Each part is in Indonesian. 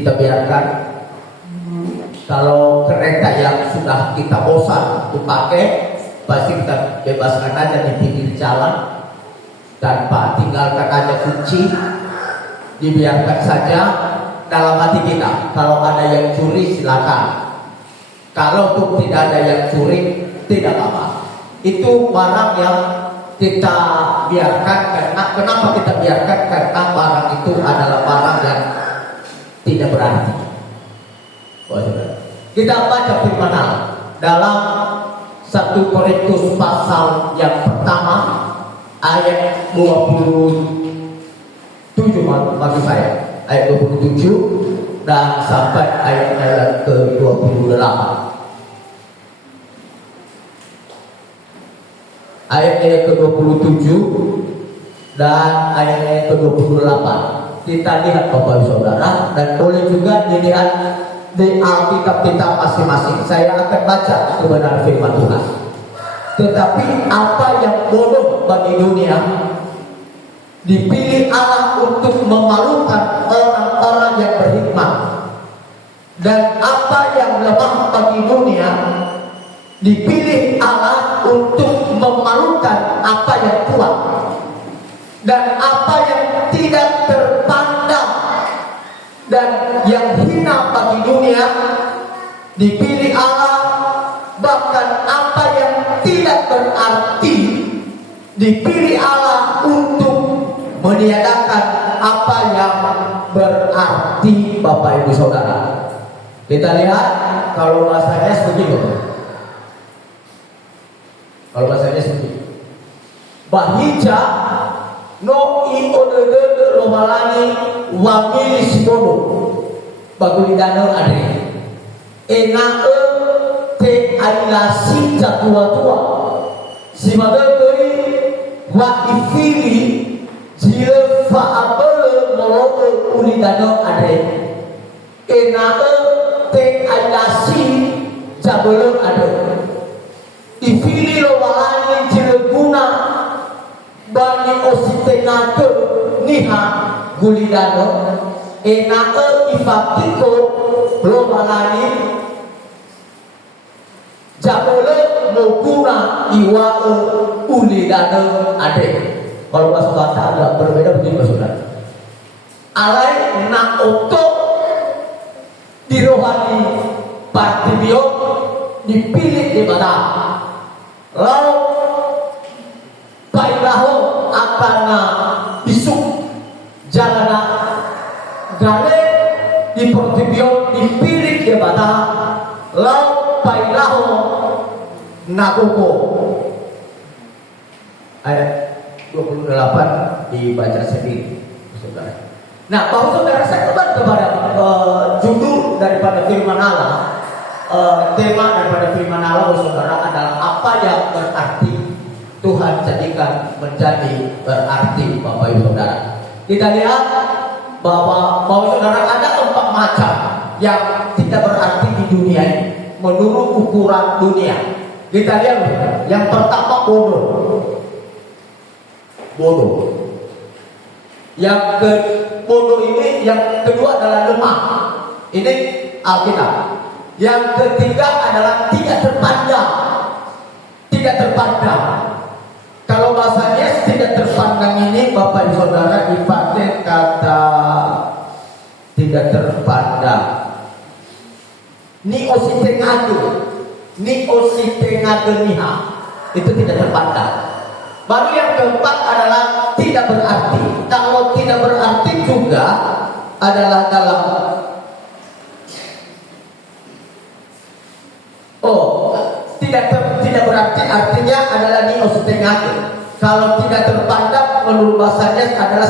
kita biarkan. Kalau kereta yang sudah kita bosan dipakai, pasti kita bebaskan aja di pinggir jalan, tanpa tinggalkan aja kunci, dibiarkan saja dalam hati kita. Kalau ada yang curi silakan, kalau tuh tidak ada yang curi tidak apa-apa. Itu barang yang kita biarkan. Karena kenapa kita biarkan? Karena barang itu adalah barang yang tidak berarti. Kita baca firman Allah dalam 1 Korintus pasal yang pertama ayat 27, maksud saya ayat 27 dan sampai ayat ke-28. Ayat ke-27 dan ayat ke-28 kita lihat Bapak Saudara, dan boleh juga dilihat di Alkitab kita masing-masing. Saya akan baca kebenaran firman Tuhan. Tetapi apa yang bodoh bagi dunia dipilih Allah untuk memalukan orang-orang yang berhikmat, dan apa yang lemah bagi dunia dipilih Allah untuk memalukan apa yang kuat, dan apa yang tidak terpandang dan yang hina bagi dunia dipilih Allah, bahkan apa yang tidak berarti dipilih Allah untuk meniadakan apa yang berarti. Bapak Ibu Saudara, kita lihat kalau bahasanya seperti itu. Kalau bahasanya seperti itu, bahija no I odede lomalani wamili sibono bagulidano ade enae te ailasi tua simadagoi wa ifili jile fa abele moloe ulidano ade enae te ailasi jabele ade ifili lomalani jile guna bani ositenake niha gulidano enae ifatiko lomalani jabole moguna iwae ulidano ade. Kalau bahasa kata agak berbeda begini Saudara. Alai na oto di rohani partibio dipilih di mana lalu pailaho akan bisuk jalana gale di portibio dipilih di mana lalu pailaho nagogo. Ayat 28 dibaca sendiri Saudara. Nah, bahwa Saudara saya kembali kepada judul daripada firman Allah, tema daripada firman Allah Saudara adalah apa yang berarti Tuhan jadikan menjadi berarti. Bapak Ibu Saudara, kita lihat bahwa Saudara ada 4 macam yang tidak berarti di dunia ini menurut ukuran dunia. Kita lihat yang pertama bodoh. Yang bodoh ini, yang kedua adalah lemah. Ini Alkitab. Yang ketiga adalah tidak terpandang. Kalau bahasanya tidak terpandang ini Bapak Ibu Saudara dipakai kata tidak terpandang. Ni ositengade niha. Itu tidak terpandang. Baru yang keempat adalah tidak berarti. Kalau tidak berarti juga adalah dalam tidak berarti artinya adalah ni ositengade. Kalau tidak terpandang menurut bahasanya adalah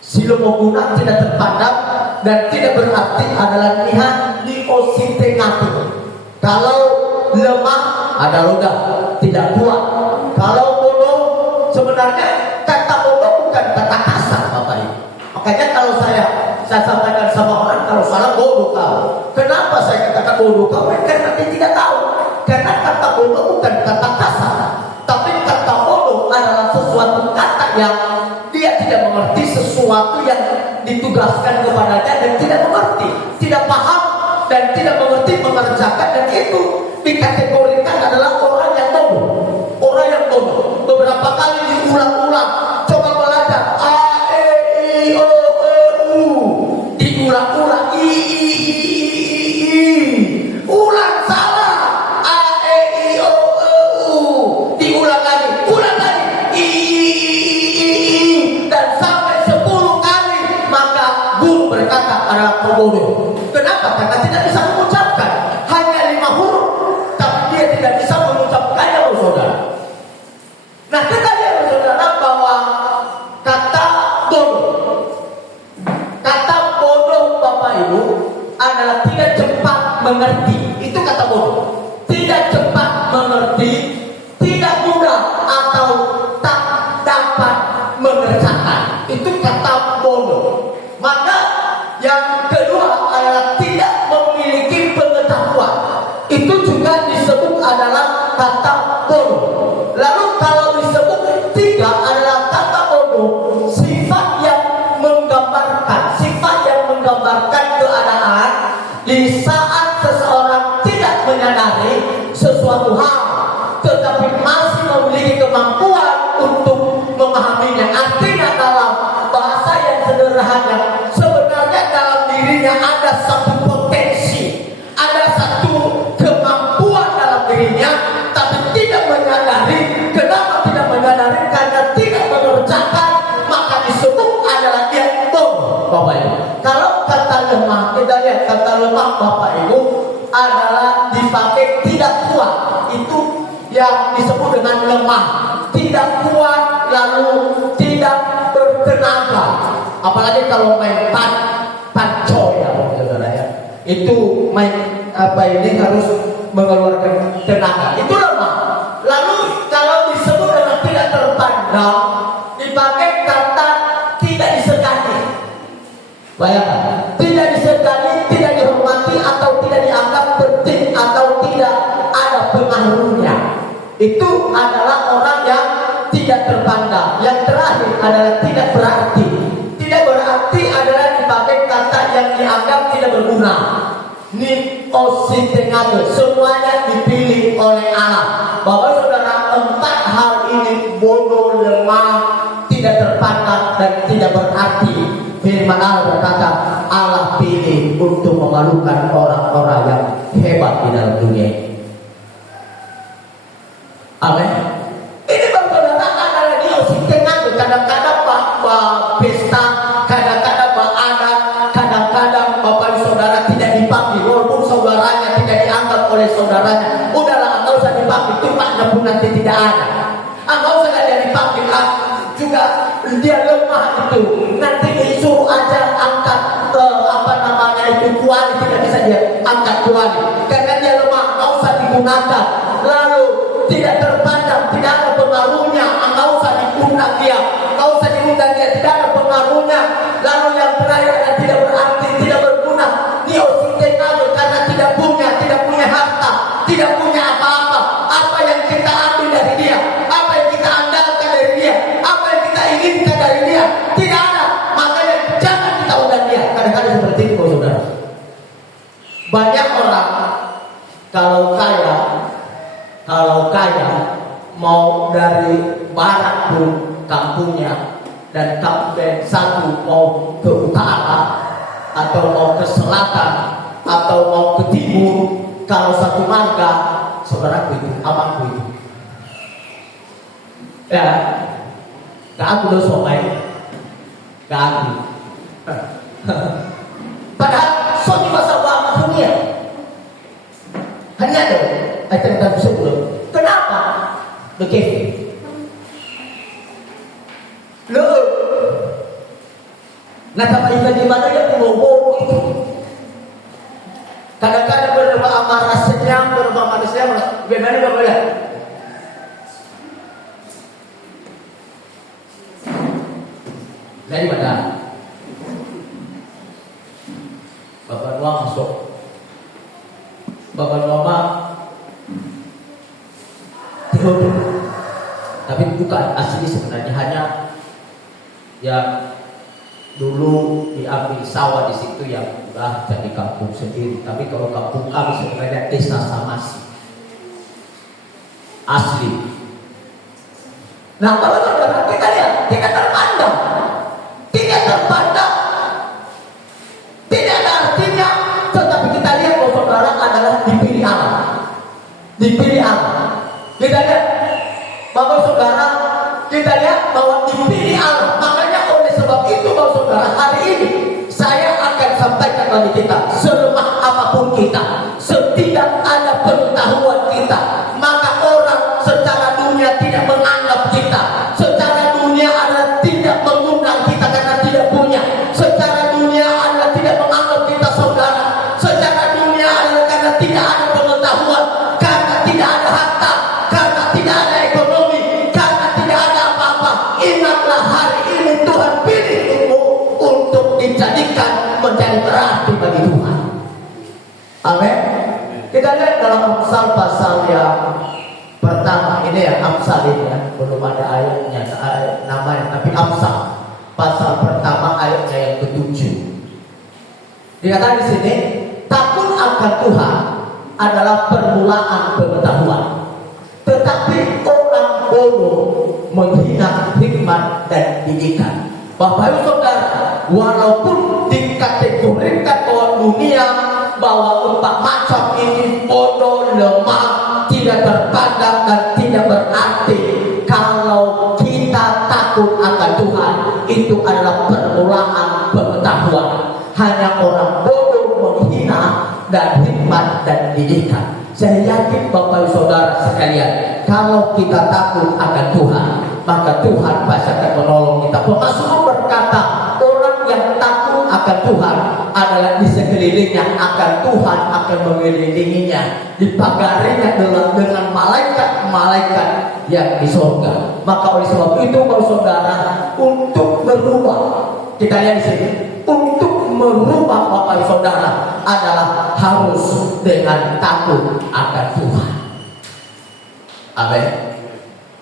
silomoguna tidak terpandang, dan tidak berarti adalah niha ni ositengade. Kalau lemah ada logam, tidak kuat. Kalau bodoh, sebenarnya kata bodoh bukan kata kasar Bapak Ibu. Makanya kalau saya sampaikan sama orang, kalau salah bodoh kau. Kenapa saya katakan bodoh kau? Karena dia tidak tahu. Karena kata bodoh bukan kata kasar, tapi kata bodoh adalah sesuatu kata yang dia tidak tidak mengerti sesuatu yang ditugaskan kepadanya dan tidak mengerti, tidak paham dan tidak mengerti mengerjakan, dan itu dikategorikan adalah orang yang bodoh. Orang yang bodoh. Beberapa kali diulang-ulang, coba belajar A E I O E U, diulang-ulang I ulang salah A E I O E U, diulang lagi I dan sampai 10 kali, maka guru berkata adalah bodoh. Kenapa? Karena tidak bisa mengucapkan. Hanya 5 huruf, tapi dia tidak bisa mengucapkannya, saudara. Nah, kita lihat, saudara, bahwa kata bodoh Bapak Ibu adalah tidak cepat mengerti. Itu kata bodoh. Tidak cepat mengerti, tidak mudah atau tak dapat mengerjakan. Itu kata bodoh. Maka yang kedua adalah tidak memiliki pengetahuan. Itu juga disebut adalah kata bodoh. Lalu kalau disebut tiga adalah kata bodoh, sifat yang menggambarkan keadaan di saat seseorang tidak menyadari sesuatu hal, tetapi masih memiliki kemampuan untuk memahaminya. Artinya dalam bahasa yang sederhana, sebenarnya dalam dirinya ada satu potensi, ada satu kemampuan dalam dirinya, tapi tidak menyadari. Kenapa tidak menyadari? Karena tidak mengerjakan, maka disebut adalah dia bodoh, Bapak Ibu. Kalau kata lemah, kita lihat kata lemah, Bapak Ibu, adalah dipakai tidak kuat. Itu yang disebut dengan lemah, tidak kuat, lalu tidak bertenaga. Apalagi kalau main panco ya, saudara ya, itu main ini harus mengeluarkan tenaga, itu lemah. Lalu kalau disebut dengan tidak terpandang, dipakai kata tidak disegani. Bayangkan, tidak disegani, tidak dihormati, atau tidak dianggap penting, atau tidak ada pengaruhnya. Itu adalah orang yang tidak terpandang. Yang terakhir adalah tidak berarti. Tidak berarti adalah dipakai kata yang dianggap tidak berguna. Ni ositengabe, semuanya dipilih oleh Allah. Bapak saudara, 4 hal ini, bodoh, lemah, tidak terpandang, dan tidak berarti. Firman Allah berkata, Allah pilih untuk memalukan orang-orang yang hebat di dalam dunia ini. Amin. Ini saudara adalah di ositengabe. Kadang-kadang pesta, kadang-kadang adat, kadang-kadang bapak saudara tidak dipanggil, walaupun saudaranya tidak dianggap oleh saudaranya. Udahlah, enggak usah dipanggil, cuma pun nanti tidak ada. Enggak usah dia dipanggil, juga dia lemah itu. Nanti disuruh aja angkat kuali, tidak bisa dia angkat kuali karena dia lemah, enggak usah digunakan. Lalu tidak terpandang, tidak ada pengaruhnya, enggak usah diundang dia, tidak ada pengaruhnya. Lalu yang terakhir adalah tidak berarti, tidak berguna. Dia ositengabe karena tidak punya harta, tidak punya apa-apa. Apa yang kita ambil dari dia, apa yang kita andalkan dari dia, apa yang kita inginkan dari dia, tidak ada. Makanya jangan kita undang dia. Kadang-kadang seperti itu, saudara. Banyak orang kalau kaya mau dari barat pun kampungnya, dan kampung satu mau ke utara atau mau ke selatan atau mau ke timur, kalau satu marga, saudara itu amanku itu ya, gak aku udah somai gak aku padahal so di masa lama dunia hanya ada ayat sebelum. Kenapa? Begitu. Loh, nah tapi di mana ya boro itu? Kadang-kadang berubah amarah senyam, berubah manusia, bagaimana bagaimana? Dari mana? Bapak Noah masuk. Bapak Noah teolog, tapi bukan asli sebenarnya, hanya yang dulu diambil sawah di situ yang udah jadi kampung sendiri. Tapi kalau kampung kami sebenarnya desa Samasi asli. Nah, kalau saudara kita lihat tidak terpandang, tidak ada artinya. Tetapi kita lihat bahwa saudara adalah dipilih Allah, Kita lihat bahwa saudara, kita lihat bahwa dipilih Allah. Makanya oleh sebab itu bahwa saudara, hari ini saya akan sampaikan bagi kita, selemah apapun kita, setidak ada pengetahuan kita, maka orang secara dunia tidak menganggap kita, secara dunia adalah tidak mengundang kita karena tidak punya, secara dunia adalah tidak menganggap kita saudara, secara dunia adalah karena tidak ada pengetahuan, karena tidak ada harta, karena tidak ada ekonomi, karena tidak ada apa-apa. Ingatlah hari ini Tuhan pilihmu untuk dijadikan menjadi berarti bagi Tuhan. Amin. Kita lihat dalam Amsal pasal yang pertama ini ya, Amsal ini ya, belum ada ayatnya, namanya, tapi Amsal pasal pertama ayatnya yang ke-7. Dikatakan di sini, takut akan Tuhan adalah permulaan pengetahuan, tetapi orang bodoh menghina hikmat dan didikan. Bapak Ibu Saudara, walaupun dikategorikan oleh dunia bahwa empat macam ini bodoh, lemah, tidak terpandang dan tidak berarti, kalau kita takut akan Tuhan, itu adalah permulaan pengetahuan. Hanya orang bodoh menghina dan hikmat dan didikan. Saya yakin Bapak Ibu Saudara sekalian, kalau kita takut akan Tuhan, maka Tuhan pasti akan menolong kita. Pemasmur berkata, orang yang takut akan Tuhan adalah di sekelilingnya, akan Tuhan akan mengelilinginya, dipagarinya dengan malaikat-malaikat yang di surga. Maka oleh sebab itu, Bapak Saudara, untuk berubah, kita lihat di sini, untuk merubah Bapak Saudara adalah harus dengan takut akan Tuhan. Amin.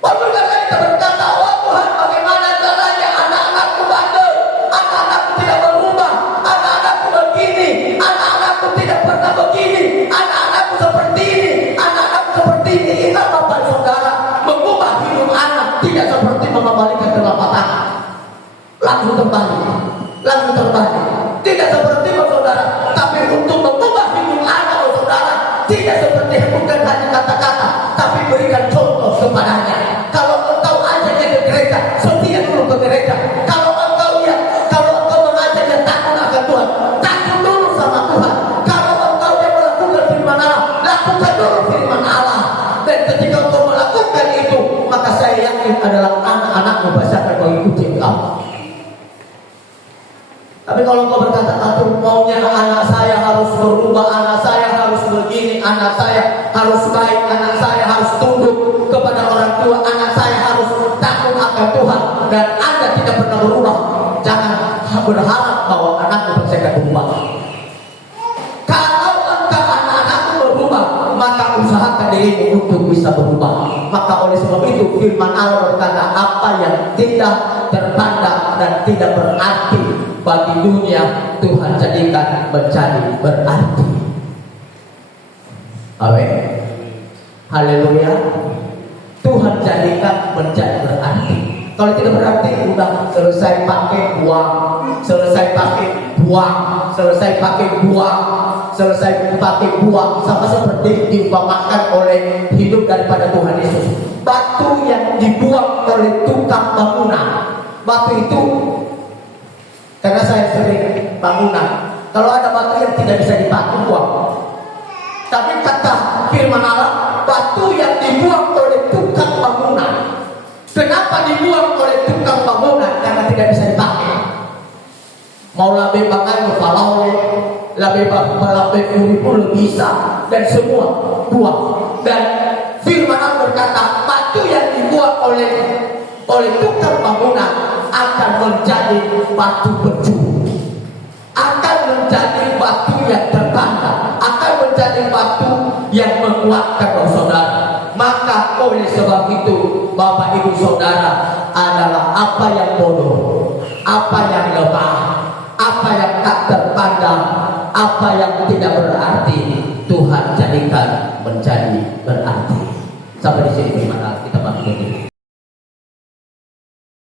Walaupun kita berkata, oh Tuhan, bagaimana caranya anak-anakku bandel, anak-anakku tidak berubah, anak-anakku begini, anak-anakku tidak pernah begini, anak-anakku seperti ini, anak-anakku seperti ini. Ingat Bapak Saudara, mengubah hidup anak tidak seperti mengembalikan telapak tangan langsung terbalik, tidak seperti Bapak Saudara. Tapi untuk mengubah hidup anak Bapak Saudara, tidak seperti bukan hanya kata-kata, tapi berikan contoh kepadanya. Kalau engkau ajaknya ke gereja, setia dulu ke gereja. Kalau engkau mengajaknya takut akan Tuhan, takut dulu sama Tuhan. Kalau engkau yang melakukan firman Allah, lakukan dulu firman Allah. Dan ketika engkau melakukan itu, maka saya yakin adalah anak-anakmu pasti akan mengikuti engkau. Tapi kalau engkau berkata, aduh maunya anak saya harus berubah, anak saya harus begini, anak saya harus baik, anak saya harus tunduk kepada orang tua, anak saya harus takut akan Tuhan, dan Anda tidak pernah berubah, jangan berharap bahwa anakmu pasti akan berubah. Kalau engkau anak-anakmu berubah, maka usahakan dirimu untuk bisa berubah. Maka oleh sebab itu firman Allah berkata, apa yang tidak terpandang dan tidak berarti bagi dunia, Tuhan jadikan menjadi berarti. Amin. Haleluya. Tuhan jadikan menjadi berarti. Kalau tidak berarti, udah selesai pakai buang, selesai pakai buang, selesai pakai buang, selesai pakai buang. Sama seperti diumpamakan oleh hidup daripada Tuhan Yesus. Batu yang dibuang oleh tukang bangunan, batu itu, karena saya sering bangunan, kalau ada batu yang tidak bisa dipakai, buang. Tapi kata firman Allah, batu yang dibuang oleh tukang bangunan. Kenapa dibuang oleh tukang bangunan? Karena tidak bisa dipakai. Mau lebih bangai, mau lebih kuri pun bisa, dan semua buang. Dan firman Allah berkata, batu yang dibuang oleh tukang bangunan akan menjadi batu berjuru, akan menjadi batu yang terpandang, akan menjadi batu yang menguatkan saudara. Maka oleh sebab itu, Bapak Ibu Saudara, adalah apa yang bodoh apa yang lemah, apa yang tak terpandang, apa yang tidak berarti, Tuhan jadikan menjadi berarti. Sampai di sini firman Allah, kita bangun.